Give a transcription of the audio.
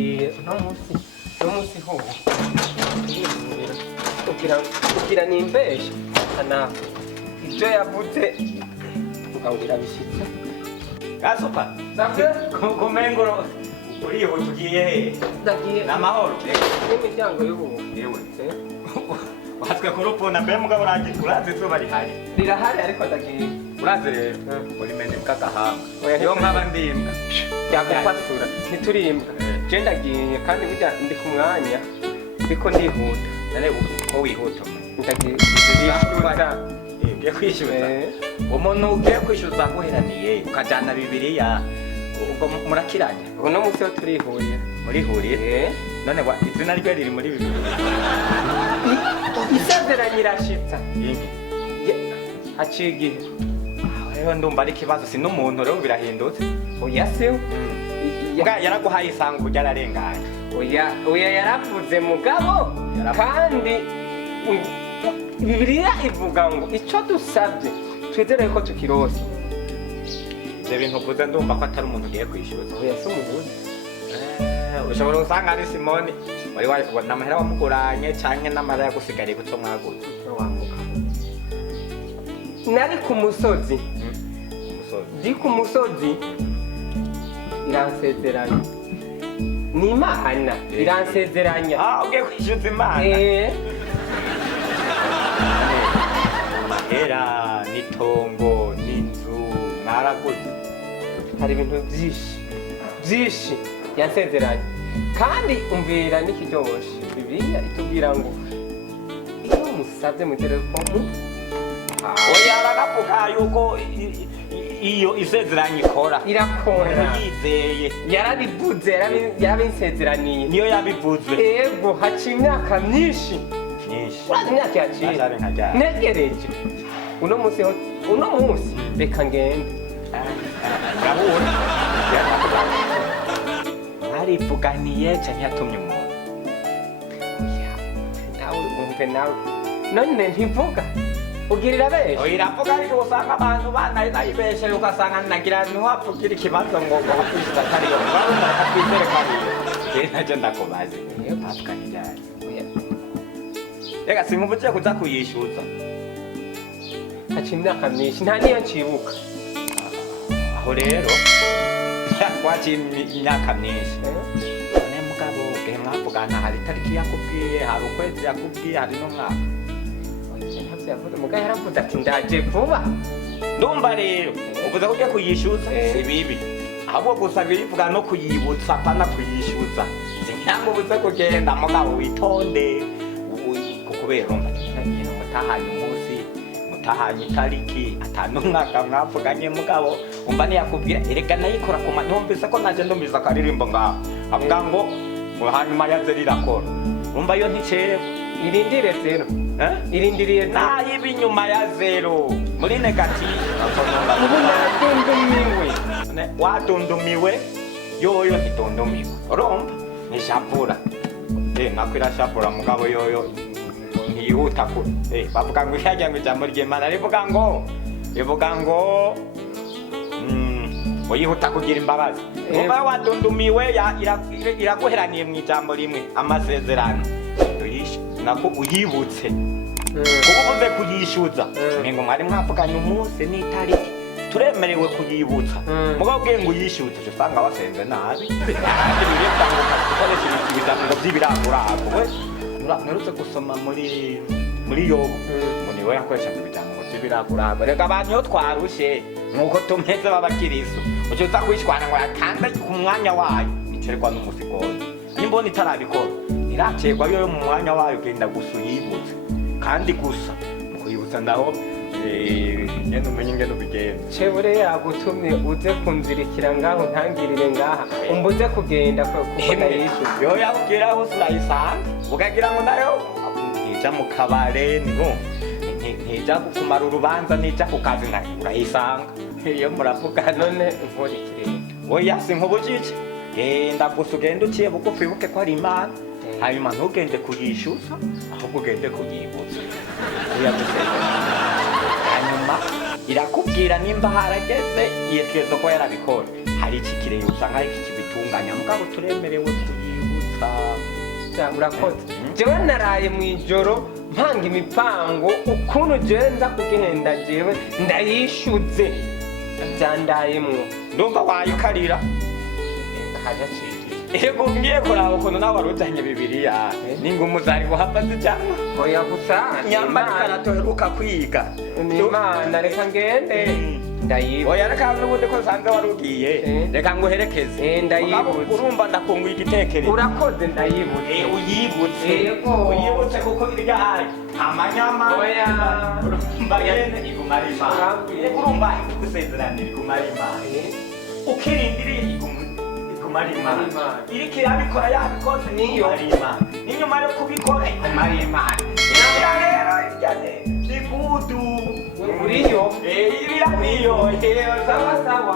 ndagiye no munsi ho kugira nimbeshe kana ibyo yavuze ukawugira bishitse gasopa kumengoro uriho tugiye he ndagiye n'amahoro n'imiryango y'ubu yewe watwe kurupona mbe mugabo urazi izuba rihari rirahari ariko ndagiye urazi rero urimene mbw'agahanga iyo nkaba ndimbwa yagupatura ntiturimbwa je ndagiye kandi burya ndi ku mwanya ndiko ndihuta nane ko wihuta ndagiye ugiye kwishyuza umuntu ugiye kwishyuza guheraniye ukajyana bibiliya ubwo murakiranya uno munsi ho turihuriye murihuriye none izina ryo riri muri bibiliya isezeranye irashitsa haciye igihe rero ndumva ari ikibazo si n'umuntu rero birahindutse oya siwe yaraguhaye isanga uburyo ararenganye oya yaravuze mugabo kandi bibiliya ivuga ngo icyo dusabye twizere ko tukirose ibyo bintu uvuze ndumva ko atari umuntu ugiye kwishyuza oya si umuntu ushobora gusanga ari simoni wari wabona amahera wamuguranye cyangwa n'amahera yagusigariye guco mwaguze nari ku musozi ndi ku musozi iransezeranya ni imana iransezeranya ugiye kwishyuza imana amahera n'itongo n'inzu mwaraguze hari ibintu byinshi yansezeranye kandi umvira n'ikiryoshe bibiliya itubwira ngo iyo musabye mugere ko oya aranavuga yuko iyo isezeranye ikora irakora yizeye yarabivuze yarabinsezeraniye niyo yabivuze ego haciye imyaka myinshi urazi imyaka yaciye negereje uno munsi reka ngende urabona mwarivuganiye cyangwa yatumye umuntu nawe wumve nawe none ntivuga ugirira benshi iravuga ariko usanga abantu banayibeshe ugasanga nagira ntiwavugira ikibazo ngo wakwishyuza atariyo urabona akakwizere kariyo rero nacyo ndakubaze niyo mpapukanyijyanye reka sinkumva ugiye kuza kuyishyuza haciye imyaka myinshi nta niyo ncibuka aho rero waciye imyaka myinshi none mugabo ugihe mwavugana hari itariki yakubwiye hari ukwezi yakubwiye hari n'umwaka mugabo yaravuze ati ndaje vuba ndumva rero uvuze ko ugiye kuyishyuza si bibi ahubwo gusa birivuga no kuyibutsa apana kuyishyuza sinyango ubuze kugenda mugabo witonde kubera umva nyine mutahanye umunsi mutahanye itariki atanumwaka mwavuganye mugabo umva ntiyakubwira erega nayikora ku manyumvise ko naje ndumiza akaririmbo ngaho avuga ngo hanyuma yaze rirakora umva yo nticerewe irindire zero irindiriye nayiba inyuma ya zero muri negative ubu nadundumiwe wadundumiwe yoyo ntidundumiwe urumva nishapura nako irashapura mugabo yoyo ntiyihuta kure bavuga ngo ihajya ngo ijambo ry'Imana rivuga ngo yihuta kugira imbabazi umva wadundumiwe iraguheraniye mu ijambo rimwe amasezerano nako uyibutse kuko uvuze kuyishyuza ngo mwari mwavuganye umunsi n'itariki turemerewe kuyibutsa mugabo ubwiye ngo uyishyuze usanga wasenze nabi kandi birebwa ngo ukoreshe ibiganiro by'ibirangurago nturutse gusoma muri yobu ngo niwe yakoresha ibiganiro by'ibirangurago reka abantu iyo twarushe nuko tumeze b'abakirisu ucyo uza kwishwana ngo yatanze ku mwanya wayo nicerwa n'umusigozi nimbona itarabikora iracerwa yo mu mwanya wayo ugenda gusa uyibutse kandi gusa mu kuyibutsa ndaho nyene umenye ingene ubigenza cebure yagutumye uze kunzirikira ngaho ntangirire ngaha umbuze kugenda kuko nayishyuza yo yakubwira hose urayisanga ukagira ngo nayo ntija mu kabare ntija kumara urubanza nija ku kazi urayisanga iyo muravuga none nkora ikirere oya sinkubujije genda gusa ugende uciye bugufi wibuke ko ari Imana hanyuma ntugende kuyishyuza ahubwo ugende kuyibutsa hanyuma irakubwira nimba harageze yiteze ko yarabikora hari iki kirere usanga ari iki kibitunganya mugabo turemerewe urakoze jewe naraye mw'ijoro mpanga imipango ukuntu jewe nza kugenda jewe ndayishuze byandayemwo ndumva wayikarira ego ngiye kuraba ukuntu nawe waruzanye bibiliya n'ingumu zari guhava zijyanwa oya gusa nyambara ikarato heruka kwiga n'Imana reka ngende ndayibuze oya reka n'ubundi ko nsanze warugiye reka nguherekeze ndayibuze urumva ndakunguye igitekerezo urakoze ndayibuze uyibutse kuko irya hari amanyama oya urumva yene igumarima urumva igusezeranira igumarima ukirindiriye igumarima iriko irabikora yabikoze igumarima n'inyuma yo kubikora igumarima irya rero ni gudu uriyo irya niyo sawa sawa